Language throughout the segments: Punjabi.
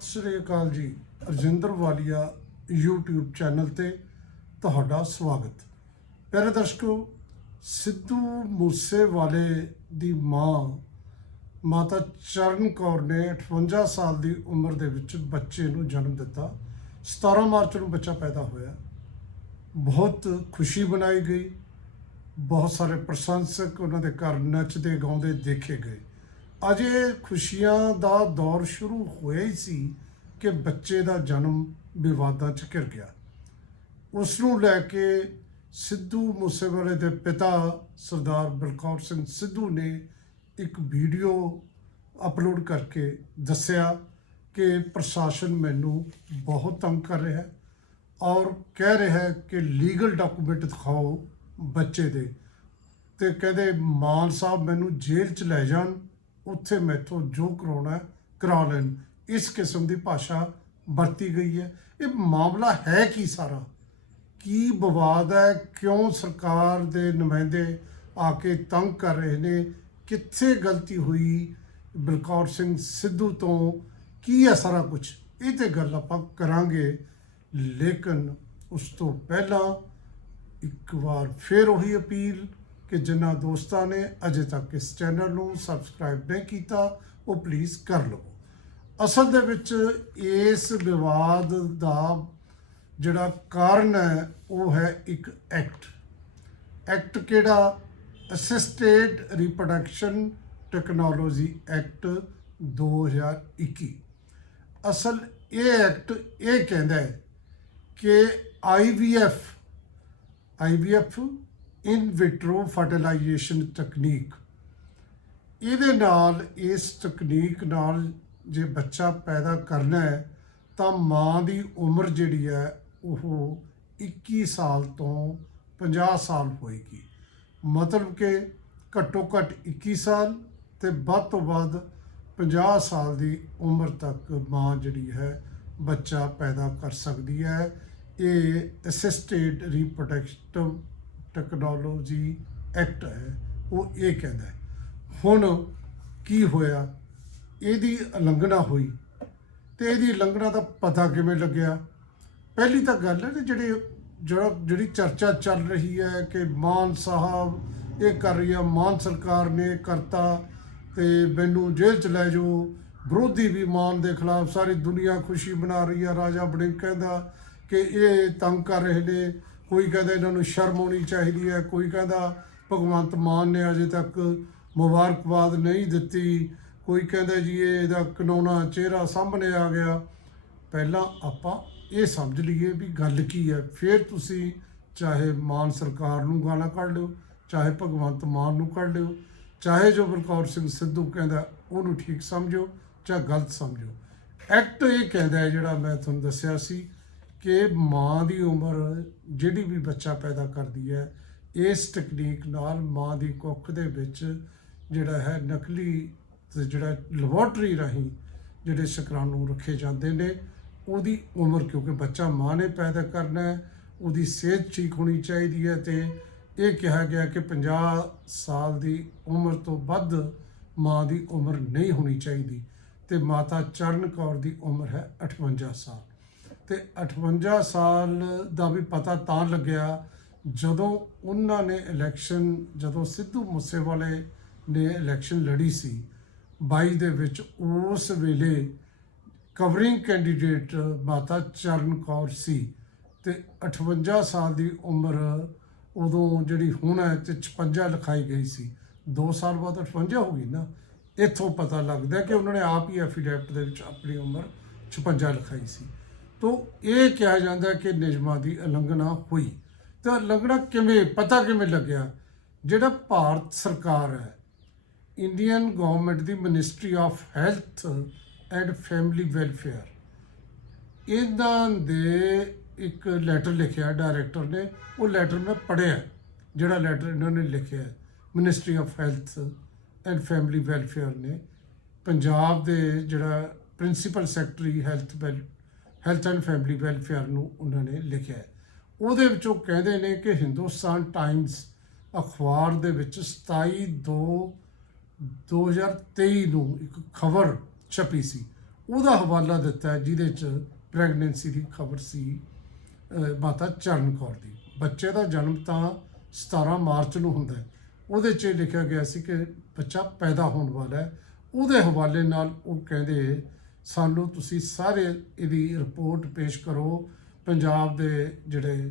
ਸਤਿ ਸ਼੍ਰੀ ਅਕਾਲ ਜੀ। ਰਜਿੰਦਰ ਵਾਲੀਆ YouTube ਚੈਨਲ ਤੇ ਤੁਹਾਡਾ ਸਵਾਗਤ। ਪਿਆਰੇ ਦਰਸ਼ਕੋ, ਸਿੱਧੂ ਮੂਸੇਵਾਲੇ ਦੀ ਮਾਂ, ਮਾਤਾ ਚਰਨ ਕੌਰ ਨੇ 58 ਸਾਲ ਦੀ ਉਮਰ ਦੇ ਵਿੱਚ ਬੱਚੇ ਨੂੰ ਜਨਮ ਦਿੱਤਾ। 17 ਮਾਰਚ ਨੂੰ ਬੱਚਾ ਪੈਦਾ ਹੋਇਆ। ਬਹੁਤ ਖੁਸ਼ੀ ਮਨਾਈ ਗਈ। ਬਹੁਤ ਸਾਰੇ ਪ੍ਰਸ਼ੰਸਕ ਉਹਨਾਂ ਦੇ ਘਰ ਨੱਚਦੇ, ਗਾਉਂਦੇ, ਦੇਖੇ ਗਏ। ਅਜੇ ਖੁਸ਼ੀਆਂ ਦਾ ਦੌਰ ਸ਼ੁਰੂ ਹੋਇਆ ਹੀ ਸੀ ਕਿ ਬੱਚੇ ਦਾ ਜਨਮ ਵਿਵਾਦਾਂ 'ਚ ਘਿਰ ਗਿਆ। ਉਸ ਨੂੰ ਲੈ ਕੇ ਸਿੱਧੂ ਮੂਸੇਵਾਲੇ ਦੇ ਪਿਤਾ ਸਰਦਾਰ ਬਲਕੌਰ ਸਿੰਘ ਸਿੱਧੂ ਨੇ ਇੱਕ ਵੀਡੀਓ ਅਪਲੋਡ ਕਰਕੇ ਦੱਸਿਆ ਕਿ ਪ੍ਰਸ਼ਾਸਨ ਮੈਨੂੰ ਬਹੁਤ ਤੰਗ ਕਰ ਰਿਹਾ ਹੈ ਔਰ ਕਹਿ ਰਿਹਾ ਹੈ ਕਿ ਲੀਗਲ ਡਾਕੂਮੈਂਟ ਦਿਖਾਓ ਬੱਚੇ ਦੇ। ਤੇ ਕਹਿੰਦੇ, ਮਾਨ ਸਾਹਿਬ ਮੈਨੂੰ ਜੇਲ੍ਹ ਚ ਲੈ ਜਾਣ। ਉੱਥੇ ਮੈਥੋਂ ਜੋ ਕਰਾਉਣਾ ਕਰਾ ਲੈਣ। ਇਸ ਕਿਸਮ ਦੀ ਭਾਸ਼ਾ ਵਰਤੀ ਗਈ ਹੈ। ਇਹ ਮਾਮਲਾ ਹੈ ਕੀ ਸਾਰਾ? ਕੀ ਵਿਵਾਦ ਹੈ? ਕਿਉਂ ਸਰਕਾਰ ਦੇ ਨੁਮਾਇੰਦੇ ਆ ਕੇ ਤੰਗ ਕਰ ਰਹੇ ਨੇ? ਕਿੱਥੇ ਗਲਤੀ ਹੋਈ? ਬਲਕੌਰ ਸਿੰਘ ਸਿੱਧੂ ਤੋਂ ਕੀ ਹੈ ਸਾਰਾ ਕੁਝ? ਇਹ ਤੇ ਗੱਲ ਆਪਾਂ ਕਰਾਂਗੇ। ਲੇਕਿਨ ਉਸ ਤੋਂ ਪਹਿਲਾਂ ਇੱਕ ਵਾਰ ਫੇਰ ਉਹੀ ਅਪੀਲ ਕਿ ਜਿਨ੍ਹਾਂ ਦੋਸਤਾਂ ਨੇ ਅਜੇ ਤੱਕ ਇਸ ਚੈਨਲ ਨੂੰ ਸਬਸਕ੍ਰਾਈਬ ਨਹੀਂ ਕੀਤਾ, ਉਹ ਪਲੀਜ਼ ਕਰ ਲਓ ਅਸਲ ਦੇ ਵਿੱਚ ਇਸ ਵਿਵਾਦ ਦਾ ਜਿਹੜਾ ਕਾਰਨ ਹੈ, ਉਹ ਹੈ ਇੱਕ ਐਕਟ ਐਕਟ ਕਿਹੜਾ? ਅਸਿਸਟਡ ਰਿਪਰੋਡਕਸ਼ਨ ਟੈਕਨੋਲੋਜੀ ਐਕਟ 2021 ਅਸਲ ਇਹ ਐਕਟ ਇਹ ਕਹਿੰਦਾ ਹੈ ਕਿ IVF IVF in vitro fertilisation ਤਕਨੀਕ। ਇਹਦੇ ਨਾਲ, ਇਸ ਤਕਨੀਕ ਨਾਲ ਜੇ ਬੱਚਾ ਪੈਦਾ ਕਰਨਾ ਹੈ, ਤਾਂ ਮਾਂ ਦੀ ਉਮਰ ਜਿਹੜੀ ਹੈ, ਉਹ 21 ਸਾਲ ਤੋਂ 50 ਸਾਲ ਹੋਏਗੀ। ਮਤਲਬ ਕਿ ਘੱਟੋ ਘੱਟ 21 ਸਾਲ ਤੇ ਵੱਧ ਤੋਂ ਵੱਧ 50 ਸਾਲ ਦੀ ਉਮਰ ਤੱਕ ਮਾਂ ਜਿਹੜੀ ਹੈ, ਬੱਚਾ ਪੈਦਾ ਕਰ ਸਕਦੀ ਹੈ। ਇਹ ਅਸਿਸਟਡ ਰਿਪਰੋਡਕਟਿਵ ਟੈਕਨੋਲੋਜੀ ਐਕਟ ਹੈ, ਉਹ ਇਹ ਕਹਿੰਦਾ ਹੁਣ ਕੀ ਹੋਇਆ? ਇਹਦੀ ਉਲੰਘਣਾ ਹੋਈ ਤੇ ਇਹਦੀ ਉਲੰਘਣਾ ਦਾ ਪਤਾ ਕਿਵੇਂ ਲੱਗਿਆ? ਪਹਿਲੀ ਤਾਂ ਗੱਲ ਹੈ ਕਿ ਜਿਹੜੇ ਜਿਹੜਾ ਜਿਹੜੀ ਚਰਚਾ ਚੱਲ ਰਹੀ ਹੈ ਕਿ ਮਾਨ ਸਾਹਿਬ ਇਹ ਕਰ ਰਹੀ ਹੈ ਮਾਨ ਸਰਕਾਰ ਨੇ ਕਰਤਾ ਤੇ ਮੈਨੂੰ ਜੇਲ੍ਹ ਚ ਲੈ ਜਾਓ, ਵਿਰੋਧੀ ਵੀ ਮਾਨ ਦੇ ਖਿਲਾਫ ਸਾਰੀ ਦੁਨੀਆ ਖੁਸ਼ੀ ਮਨਾ ਰਹੀ ਹੈ ਰਾਜਾ ਬੜਿੰਗ ਕਹਿੰਦਾ ਕਿ ਇਹ ਤੰਗ ਕਰ ਰਹੇ ਨੇ। ਕੋਈ ਕਹਿੰਦਾ ਇਹਨਾਂ ਨੂੰ ਸ਼ਰਮ ਆਉਣੀ ਚਾਹੀਦੀ ਹੈ, ਕੋਈ ਕਹਿੰਦਾ ਭਗਵੰਤ ਮਾਨ ਨੇ ਅਜੇ ਤੱਕ ਮੁਬਾਰਕਬਾਦ ਨਹੀਂ ਦਿੱਤੀ, ਕੋਈ ਕਹਿੰਦਾ ਜੀ ਇਹਦਾ ਕਾਨੂੰਨਾ ਚਿਹਰਾ ਸਾਹਮਣੇ ਆ ਗਿਆ। ਪਹਿਲਾਂ ਆਪਾਂ ਇਹ ਸਮਝ ਲਈਏ ਵੀ ਗੱਲ ਕੀ ਹੈ, ਫਿਰ ਤੁਸੀਂ ਚਾਹੇ ਮਾਨ ਸਰਕਾਰ ਨੂੰ ਗਾਲਾਂ ਕੱਢ ਲਿਓ, ਚਾਹੇ ਭਗਵੰਤ ਮਾਨ ਨੂੰ ਕੱਢ ਲਿਓ, ਚਾਹੇ ਜੋ ਬਲਕੌਰ ਸਿੰਘ ਸਿੱਧੂ ਕਹਿੰਦਾ ਉਹਨੂੰ ਠੀਕ ਸਮਝੋ ਜਾਂ ਗਲਤ ਸਮਝੋ। ਐਕਟ ਇਹ ਕਹਿੰਦਾ ਜਿਹੜਾ ਮੈਂ ਤੁਹਾਨੂੰ ਦੱਸਿਆ ਸੀ ਕਿ ਮਾਂ ਦੀ ਉਮਰ ਜਿਹੜੀ ਵੀ ਬੱਚਾ ਪੈਦਾ ਕਰਦੀ ਹੈ, ਇਸ ਟੈਕਨੀਕ ਨਾਲ ਮਾਂ ਦੀ ਕੁੱਖ ਦੇ ਵਿੱਚ ਜਿਹੜਾ ਹੈ ਨਕਲੀ ਤੇ ਜਿਹੜਾ ਲੈਬੋਰਟਰੀ ਰਾਹੀਂ ਜਿਹੜੇ ਸ਼ੁਕਰਾਣੂ ਰੱਖੇ ਜਾਂਦੇ ਨੇ, ਉਹਦੀ ਉਮਰ ਕਿਉਂਕਿ ਬੱਚਾ ਮਾਂ ਨੇ ਪੈਦਾ ਕਰਨਾ ਹੈ, ਉਹਦੀ ਸਿਹਤ ਠੀਕ ਹੋਣੀ ਚਾਹੀਦੀ ਹੈ ਤੇ ਇਹ ਕਿਹਾ ਗਿਆ ਕਿ 50 ਸਾਲ ਦੀ ਉਮਰ ਤੋਂ ਵੱਧ ਮਾਂ ਦੀ ਉਮਰ ਨਹੀਂ ਹੋਣੀ ਚਾਹੀਦੀ ਤੇ ਮਾਤਾ ਚਰਨ ਕੌਰ ਦੀ ਉਮਰ ਹੈ 58 ਸਾਲ। ਤੇ 58 ਸਾਲ ਦਾ ਵੀ ਪਤਾ ਤਾਂ ਲੱਗਿਆ ਜਦੋਂ ਉਹਨਾਂ ਨੇ ਇਲੈਕਸ਼ਨ ਜਦੋਂ ਸਿੱਧੂ ਮੂਸੇਵਾਲੇ ਨੇ ਇਲੈਕਸ਼ਨ ਲੜੀ ਸੀ। 22 ਦੇ ਵਿੱਚ ਉਸ ਵੇਲੇ ਕਵਰਿੰਗ ਕੈਂਡੀਡੇਟ ਮਾਤਾ ਚਰਨ ਕੌਰ ਸੀ ਤੇ 58 ਸਾਲ ਦੀ ਉਮਰ ਉਦੋਂ ਜਿਹੜੀ ਹੁਣ ਹੈ ਤੇ 56 ਲਿਖਾਈ ਗਈ ਸੀ। 2 ਸਾਲ ਬਾਅਦ 58 ਹੋ ਗਈ ਨਾ, ਇੱਥੋਂ ਪਤਾ ਲੱਗਦਾ ਕਿ ਉਹਨਾਂ ਨੇ ਆਪ ਹੀ ਐਫੀਡੈਵਿਟ ਦੇ ਵਿੱਚ ਆਪਣੀ ਉਮਰ 56 ਲਿਖਾਈ ਸੀ। ਤੋਂ ਇਹ ਕਿਹਾ ਜਾਂਦਾ ਕਿ ਨਿਯਮਾਂ ਦੀ ਉਲੰਘਣਾ ਹੋਈ। ਤਾਂ ਉਲੰਘਣਾ ਕਿਵੇਂ, ਪਤਾ ਕਿਵੇਂ ਲੱਗਿਆ? ਜਿਹੜਾ ਭਾਰਤ ਸਰਕਾਰ ਹੈ Indian government the ministry of health and family welfare ਇਹਨਾਂ ਦੇ ਇੱਕ ਲੈਟਰ ਲਿਖਿਆ ਡਾਇਰੈਕਟਰ ਨੇ। ਉਹ ਲੈਟਰ ਮੈਂ ਪੜ੍ਹਿਆ, ਜਿਹੜਾ ਲੈਟਰ ਇਹਨਾਂ ਨੇ ਲਿਖਿਆ ministry of health and family welfare ਨੇ। ਪੰਜਾਬ ਦੇ ਜਿਹੜਾ principal secretary health well health and family welfare ਨੂੰ ਉਹਨਾਂ ਨੇ ਲਿਖਿਆ ਉਹਦੇ ਵਿੱਚ ਉਹ ਕਹਿੰਦੇ ਨੇ ਕਿ ਹਿੰਦੁਸਤਾਨ ਟਾਈਮਸ ਅਖਬਾਰ ਦੇ ਵਿੱਚ 27 2 2023 ਨੂੰ ਇੱਕ ਖਬਰ ਛਪੀ ਸੀ। ਉਹਦਾ ਹਵਾਲਾ ਦਿੱਤਾ ਹੈ, ਜਿਹਦੇ ਚ ਪ੍ਰੈਗਨੈਂਸੀ ਦੀ ਖਬਰ ਸੀ ਮਾਤਾ ਚਰਨ ਕੌਰ ਦੀ। ਬੱਚੇ ਦਾ ਜਨਮ ਤਾਂ 17 ਮਾਰਚ ਨੂੰ ਹੁੰਦਾ ਹੈ। ਉਹਦੇ 'ਚ ਇਹ ਲਿਖਿਆ ਗਿਆ ਸੀ ਕਿ ਬੱਚਾ ਪੈਦਾ ਹੋਣ ਵਾਲਾ ਹੈ। ਉਹਦੇ ਹਵਾਲੇ ਨਾਲ ਉਹ ਕਹਿੰਦੇ ਸਾਨੂੰ ਤੁਸੀਂ ਸਾਰੇ ਇਹਦੀ ਰਿਪੋਰਟ ਪੇਸ਼ ਕਰੋ। ਪੰਜਾਬ ਦੇ ਜਿਹੜੇ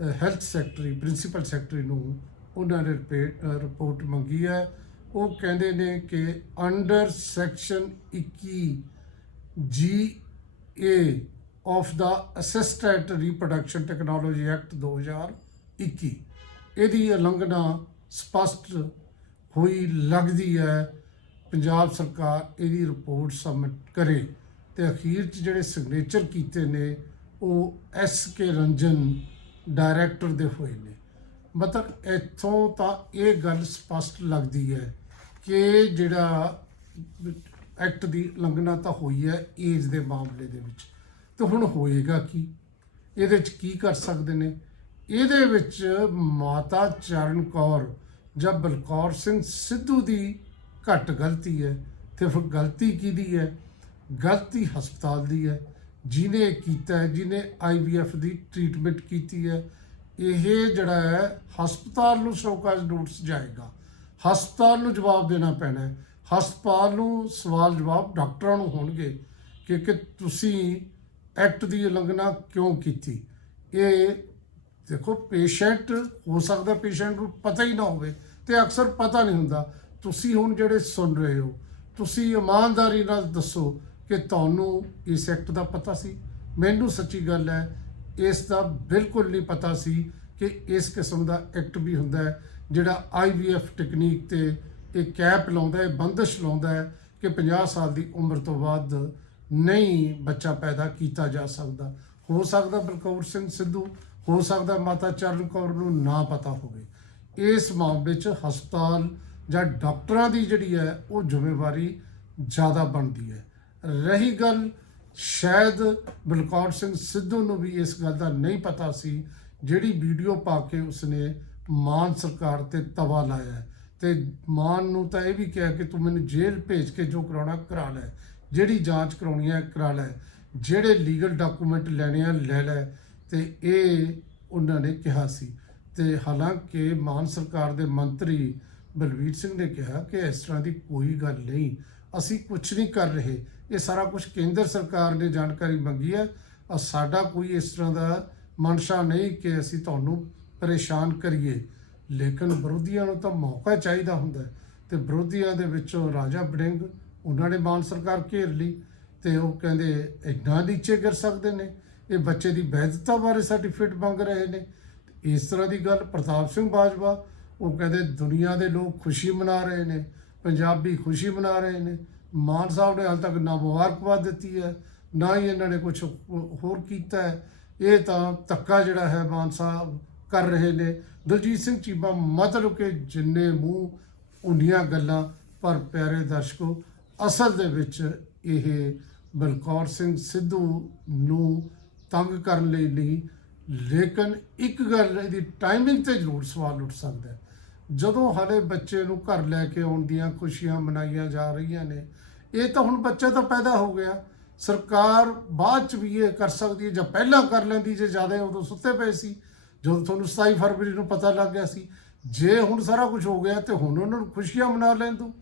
ਹੈਲਥ ਸੈਕਟਰੀ ਪ੍ਰਿੰਸੀਪਲ ਸੈਕਟਰੀ ਨੂੰ ਉਹਨਾਂ ਨੇ ਰਿਪੇ- ਰਿਪੋਰਟ ਮੰਗੀ ਹੈ। ਉਹ ਕਹਿੰਦੇ ਨੇ ਕਿ under section 21 G A of the assistant reproduction technology act 2021 ਇਹਦੀ ਉਲੰਘਣਾ ਸਪਸ਼ਟ ਹੋਈ, ਲੱਗਦੀ ਹੈ ਪੰਜਾਬ ਸਰਕਾਰ ਇਹਦੀ ਰਿਪੋਰਟ ਸਬਮਿਟ ਕਰੇ ਤੇ ਅਖੀਰ 'ਚ ਜਿਹੜੇ ਸਿਗਨੇਚਰ ਕੀਤੇ ਨੇ, ਉਹ ਐਸ ਕੇ ਰੰਜਨ ਡਾਇਰੈਕਟਰ ਦੇ ਹੋਏ ਨੇ। ਮਤਲਬ ਇੱਥੋਂ ਤਾਂ ਇਹ ਗੱਲ ਸਪਸ਼ਟ ਲੱਗਦੀ ਹੈ ਕਿ ਜਿਹੜਾ ਐਕਟ ਦੀ ਉਲੰਘਣਾ ਤਾਂ ਹੋਈ ਹੈ ਏਜ ਦੇ ਮਾਮਲੇ ਦੇ ਵਿੱਚ। ਤੇ ਹੁਣ ਹੋਏਗਾ ਕੀ? ਇਹਦੇ ਵਿੱਚ ਕੀ ਕਰ ਸਕਦੇ ਨੇ? ਇਹਦੇ ਵਿੱਚ ਮਾਤਾ ਚਰਨ ਕੌਰ ਜਾਂ ਬਲਕੌਰ ਸਿੰਘ ਸਿੱਧੂ ਦੀ ਘੱਟ ਗਲਤੀ ਹੈ ਤੇ ਫਿਰ ਗਲਤੀ ਕਿਹਦੀ ਹੈ? ਗਲਤੀ ਹਸਪਤਾਲ ਦੀ ਹੈ। ਜਿਨੇ ਇਹ ਕੀਤਾ ਹੈ ਜਿਨੇ ਆਈਵੀਐਫ ਦੀ ਟ੍ਰੀਟਮੈਂਟ ਕੀਤੀ ਹੈ, ਇਹ ਜਿਹੜਾ ਹੈ, ਹਸਪਤਾਲ ਨੂੰ ਸ਼ੋਕਾਜ਼ ਨੋਟਿਸ ਜਾਏਗਾ। ਹਸਪਤਾਲ ਨੂੰ ਜਵਾਬ ਦੇਣਾ ਪੈਣਾ ਹੈ। ਹਸਪਤਾਲ ਨੂੰ ਸਵਾਲ ਜਵਾਬ ਡਾਕਟਰਾਂ ਨੂੰ ਹੋਣਗੇ ਕਿ ਕਿ ਤੁਸੀਂ ਐਕਟ ਦੀ ਉਲੰਘਣਾ ਕਿਉਂ ਕੀਤੀ? ਇਹ ਦੇਖੋ, ਪੇਸ਼ੈਂਟ, ਹੋ ਸਕਦਾ ਪੇਸ਼ੈਂਟ ਨੂੰ ਪਤਾ ਹੀ ਨਾ ਹੋਵੇ ਤੇ ਅਕਸਰ ਪਤਾ ਨਹੀਂ ਹੁੰਦਾ। ਤੁਸੀਂ ਹੁਣ ਜਿਹੜੇ ਸੁਣ ਰਹੇ ਹੋ, ਤੁਸੀਂ ਇਮਾਨਦਾਰੀ ਨਾਲ ਦੱਸੋ ਕਿ ਤੁਹਾਨੂੰ ਇਸ ਐਕਟ ਦਾ ਪਤਾ ਸੀ। ਮੈਨੂੰ ਸੱਚੀ ਗੱਲ ਹੈ, ਇਸ ਦਾ ਬਿਲਕੁਲ ਨਹੀਂ ਪਤਾ ਸੀ ਕਿ ਇਸ ਕਿਸਮ ਦਾ ਐਕਟ ਵੀ ਹੁੰਦਾ ਹੈ, ਜਿਹੜਾ ਆਈਵੀਐਫ ਟੈਕਨੀਕ ਤੇ ਇਹ ਕੈਪ ਲਾਉਂਦਾ ਹੈ, ਬੰਦਸ਼ ਲਾਉਂਦਾ ਹੈ ਕਿ 50 ਸਾਲ ਦੀ ਉਮਰ ਤੋਂ ਬਾਅਦ ਨਹੀਂ ਬੱਚਾ ਪੈਦਾ ਕੀਤਾ ਜਾ ਸਕਦਾ। ਹੋ ਸਕਦਾ ਬਲਕੌਰ ਸਿੰਘ ਸਿੱਧੂ, ਹੋ ਸਕਦਾ ਮਾਤਾ ਚਰਨ ਕੌਰ ਨੂੰ ਨਾ ਪਤਾ ਹੋਵੇ। ਇਸ ਮਾਮਲੇ 'ਚ ਹਸਪਤਾਲ ਜਾਂ ਡਾਕਟਰਾਂ ਦੀ ਜਿਹੜੀ ਹੈ, ਉਹ ਜ਼ਿੰਮੇਵਾਰੀ ਜ਼ਿਆਦਾ ਬਣਦੀ ਹੈ। ਰਹੀ ਗੱਲ ਸ਼ਾਇਦ ਬਲਕੌਰ ਸਿੰਘ ਸਿੱਧੂ ਨੂੰ ਵੀ ਇਸ ਗੱਲ ਦਾ ਨਹੀਂ ਪਤਾ ਸੀ, ਜਿਹੜੀ ਵੀਡੀਓ ਪਾ ਕੇ ਉਸਨੇ ਮਾਨ ਸਰਕਾਰ ਤੇ ਤਵਾ ਲਾਇਆ ਹੈ। ਤੇ ਮਾਨ ਨੂੰ ਤਾਂ ਇਹ ਵੀ ਕਿਹਾ ਕਿ ਤੂੰ ਮੈਨੂੰ ਜੇਲ੍ਹ ਭੇਜ ਕੇ ਜੋ ਕਰਾਉਣਾ, ਕਰਾ ਲੈ। ਜਿਹੜੀ ਜਾਂਚ ਕਰਾਉਣੀ ਹੈ, ਕਰਾ ਲੈ। ਜਿਹੜੇ ਲੀਗਲ ਡਾਕੂਮੈਂਟ ਲੈਣੇ ਆ, ਲੈ ਲੈ। ਤੇ ਇਹ ਉਹਨਾਂ ਨੇ ਕਿਹਾ ਸੀ। ਤੇ ਹਾਲਾਂਕਿ ਮਾਨ ਸਰਕਾਰ ਦੇ ਮੰਤਰੀ ਬਲਵੀਰ ਸਿੰਘ ਨੇ ਕਿਹਾ ਕਿ ਇਸ ਤਰ੍ਹਾਂ ਦੀ ਕੋਈ ਗੱਲ ਨਹੀਂ। ਅਸੀਂ ਕੁਝ ਨਹੀਂ ਕਰ ਰਹੇ। ਇਹ ਸਾਰਾ ਕੁਝ ਕੇਂਦਰ ਸਰਕਾਰ ਨੇ ਜਾਣਕਾਰੀ ਮੰਗੀ ਹੈ। ਔਰ ਸਾਡਾ ਕੋਈ ਇਸ ਤਰ੍ਹਾਂ ਦਾ ਮਨਸ਼ਾ ਨਹੀਂ ਕਿ ਅਸੀਂ ਤੁਹਾਨੂੰ ਪਰੇਸ਼ਾਨ ਕਰੀਏ। ਲੇਕਿਨ ਵਿਰੋਧੀਆਂ ਨੂੰ ਤਾਂ ਮੌਕਾ ਚਾਹੀਦਾ ਹੁੰਦਾ ਹੈ। ਤੇ ਵਿਰੋਧੀਆਂ ਦੇ ਵਿੱਚੋਂ ਰਾਜਾ ਬੜਿੰਗ ਉਹਨਾਂ ਨੇ ਮਾਨ ਸਰਕਾਰ ਘੇਰ ਲਈ ਤੇ ਉਹ ਕਹਿੰਦੇ ਇੰਨਾ ਨੀਚੇ ਗਿਰ ਸਕਦੇ ਨੇ। ਇਹ ਬੱਚੇ ਦੀ ਵੈਧਤਾ ਬਾਰੇ ਸਰਟੀਫਿਕੇਟ ਮੰਗ ਰਹੇ ਨੇ। ਇਸ ਤਰ੍ਹਾਂ ਦੀ ਗੱਲ ਪ੍ਰਤਾਪ ਸਿੰਘ ਬਾਜਵਾ ਉਹ ਕਹਿੰਦੇ ਦੁਨੀਆ ਦੇ ਲੋਕ ਖੁਸ਼ੀ ਮਨਾ ਰਹੇ ਨੇ, ਪੰਜਾਬੀ ਖੁਸ਼ੀ ਮਨਾ ਰਹੇ ਨੇ। ਮਾਨ ਸਾਹਿਬ ਨੇ ਹਾਲ ਤੱਕ ਨਾ ਮੁਬਾਰਕਬਾਦ ਦਿੱਤੀ ਹੈ, ਨਾ ਹੀ ਇਹਨਾਂ ਨੇ ਕੁਝ ਹੋਰ ਕੀਤਾ ਹੈ। ਇਹ ਤਾਂ ਧੱਕਾ ਜਿਹੜਾ ਹੈ ਮਾਨ ਸਾਹਿਬ ਕਰ ਰਹੇ ਨੇ। ਦਲਜੀਤ ਸਿੰਘ ਚੀਬਾ ਮਤਲਬ ਕਿ ਜਿੰਨੇ ਮੂੰਹ, ਉਨੀਆਂ ਗੱਲਾਂ। ਪਰ ਪਿਆਰੇ ਦਰਸ਼ਕੋ, ਅਸਲ ਦੇ ਵਿੱਚ ਇਹ ਬਲਕੌਰ ਸਿੰਘ ਸਿੱਧੂ ਨੂੰ ਤੰਗ ਕਰਨ ਲਈ ਨਹੀਂ, ਲੇਕਿਨ ਇੱਕ ਗੱਲ ਇਹਦੀ ਟਾਈਮਿੰਗ ਤੇ ਜ਼ਰੂਰ ਸਵਾਲ ਉੱਠ ਸਕਦਾ ਹੈ। ਜਦੋਂ ਹਾਲੇ ਬੱਚੇ ਨੂੰ ਘਰ ਲੈ ਕੇ ਆਉਣ ਦੀਆਂ ਖੁਸ਼ੀਆਂ ਮਨਾਈਆਂ ਜਾ ਰਹੀਆਂ ਨੇ, ਇਹ ਤਾਂ ਹੁਣ ਬੱਚਾ ਤਾਂ ਪੈਦਾ ਹੋ ਗਿਆ। ਸਰਕਾਰ ਬਾਅਦ ਚ ਵੀ ਇਹ ਕਰ ਸਕਦੀ ਹੈ, ਜਾਂ ਪਹਿਲਾਂ ਕਰ ਲੈਂਦੀ ਜੇ ਜ਼ਿਆਦਾ ਉਦੋਂ ਸੁੱਤੇ ਪਏ ਸੀ, ਜਦੋਂ ਤੁਹਾਨੂੰ 27 ਫਰਵਰੀ ਨੂੰ ਪਤਾ ਲੱਗ ਗਿਆ ਸੀ। ਜੇ ਹੁਣ ਸਾਰਾ ਕੁਝ ਹੋ ਗਿਆ ਤੇ ਹੁਣ ਉਹਨਾਂ ਨੂੰ ਖੁਸ਼ੀਆਂ ਮਨਾ ਲੈਣ ਦੋ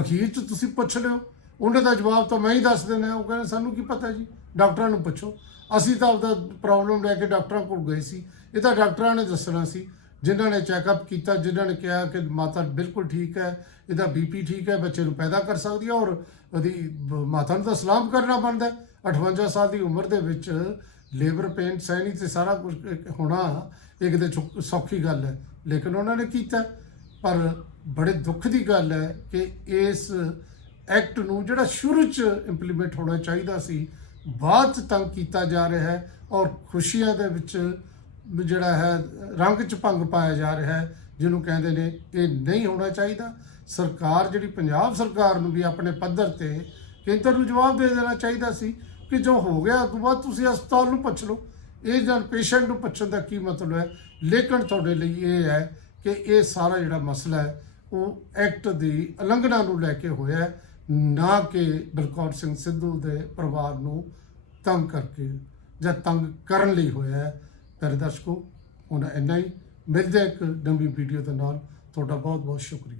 ਅਖੀਰ ਚ ਤੁਸੀਂ ਪੁੱਛ ਲਿਓ। ਉਹਨਾਂ ਦਾ ਜਵਾਬ ਤਾਂ ਮੈਂ ਹੀ ਦੱਸ ਦੇਣਾ ਉਹ ਕਹਿੰਦੇ ਸਾਨੂੰ ਕੀ ਪਤਾ ਜੀ? ਡਾਕਟਰਾਂ ਨੂੰ ਪੁੱਛੋ। ਅਸੀਂ ਤਾਂ ਆਪਦਾ ਪ੍ਰੋਬਲਮ ਲੈ ਕੇ ਡਾਕਟਰਾਂ ਕੋਲ ਗਏ ਸੀ। ਇਹ ਤਾਂ ਡਾਕਟਰਾਂ ਨੇ ਦੱਸਣਾ ਸੀ। ਜਿਨ੍ਹਾਂ ਨੇ ਚੈੱਕਅਪ ਕੀਤਾ, ਜਿਨ੍ਹਾਂ ਨੇ ਕਿਹਾ ਕਿ ਮਾਤਾ ਬਿਲਕੁਲ ਠੀਕ ਹੈ, ਇਹਦਾ ਬੀਪੀ ਠੀਕ ਹੈ, ਬੱਚੇ ਨੂੰ ਪੈਦਾ ਕਰ ਸਕਦੀ ਹੈ ਔਰ ਉਹਦੀ ਮਾਤਾ ਨੂੰ ਤਾਂ ਸਲਾਮ ਕਰਨਾ ਬਣਦਾ ਹੈ। 58 ਸਾਲ ਦੀ ਉਮਰ ਦੇ ਵਿੱਚ ਲੇਬਰ ਪੇਨ ਸਹਿਣੀ ਤੇ ਸਾਰਾ ਕੁਝ ਹੋਣਾ ਇੱਕ ਦੇ ਚੁੱਕ- ਸੌਖੀ ਗੱਲ ਹੈ, ਲੇਕਿਨ ਉਹਨਾਂ ਨੇ ਕੀਤਾ ਪਰ ਬੜੇ ਦੁੱਖ ਦੀ ਗੱਲ ਹੈ ਕਿ ਇਸ ਐਕਟ ਨੂੰ ਜਿਹੜਾ ਸ਼ੁਰੂ ਚ ਇੰਪਲੀਮੈਂਟ ਹੋਣਾ ਚਾਹੀਦਾ ਸੀ, ਬਾਅਦ ਤੰਗ ਕੀਤਾ ਜਾ ਰਿਹਾ ਹੈ ਔਰ ਖੁਸ਼ੀਆਂ ਦੇ ਵਿੱਚ ਜਿਹੜਾ ਹੈ, ਰੰਗ ਚ ਭੰਗ ਪਾਇਆ ਜਾ ਰਿਹਾ ਹੈ, ਜਿਹਨੂੰ ਕਹਿੰਦੇ ਨੇ ਇਹ ਨਹੀਂ ਹੋਣਾ ਚਾਹੀਦਾ। ਸਰਕਾਰ ਜਿਹੜੀ ਪੰਜਾਬ ਸਰਕਾਰ ਨੂੰ ਵੀ ਆਪਣੇ ਪੱਧਰ ਤੇ ਕੇਂਦਰ ਨੂੰ ਜਵਾਬ ਦੇ ਦੇਣਾ ਚਾਹੀਦਾ ਸੀ ਕਿ ਜੋ ਹੋ ਗਿਆ ਉਸ ਤੋਂ ਬਾਅਦ ਤੁਸੀਂ ਹਸਪਤਾਲ ਨੂੰ ਪੁੱਛ ਲਓ। ਇਹ ਜਨ ਪੇਸ਼ੈਂਟ ਨੂੰ ਪੁੱਛਣ ਦਾ ਕੀ ਮਤਲਬ ਹੈ? ਲੇਕਿਨ ਤੁਹਾਡੇ ਲਈ ਇਹ ਹੈ ਕਿ ਇਹ ਸਾਰਾ ਜਿਹੜਾ ਮਸਲਾ ਹੈ, ਉਹ ਐਕਟ ਦੀ ਉਲੰਘਣਾ ਨੂੰ ਲੈ ਕੇ ਹੋਇਆ ਨਾ ਕਿ ਬਲਕੌਰ ਸਿੰਘ ਸਿੱਧੂ ਦੇ ਪਰਿਵਾਰ ਨੂੰ ਤੰਗ ਕਰਕੇ ਜਾਂ ਤੰਗ ਕਰਨ ਲਈ ਹੋਇਆ ਪਿਆਰੇ ਦਰਸ਼ਕੋ ਹੁਣ ਇੰਨਾ ਹੀ। ਮਿਲਦੇ ਇੱਕ ਨਵੀਂ ਵੀਡੀਓ ਦੇ ਨਾਲ। ਤੁਹਾਡਾ ਬਹੁਤ ਬਹੁਤ ਸ਼ੁਕਰੀਆ।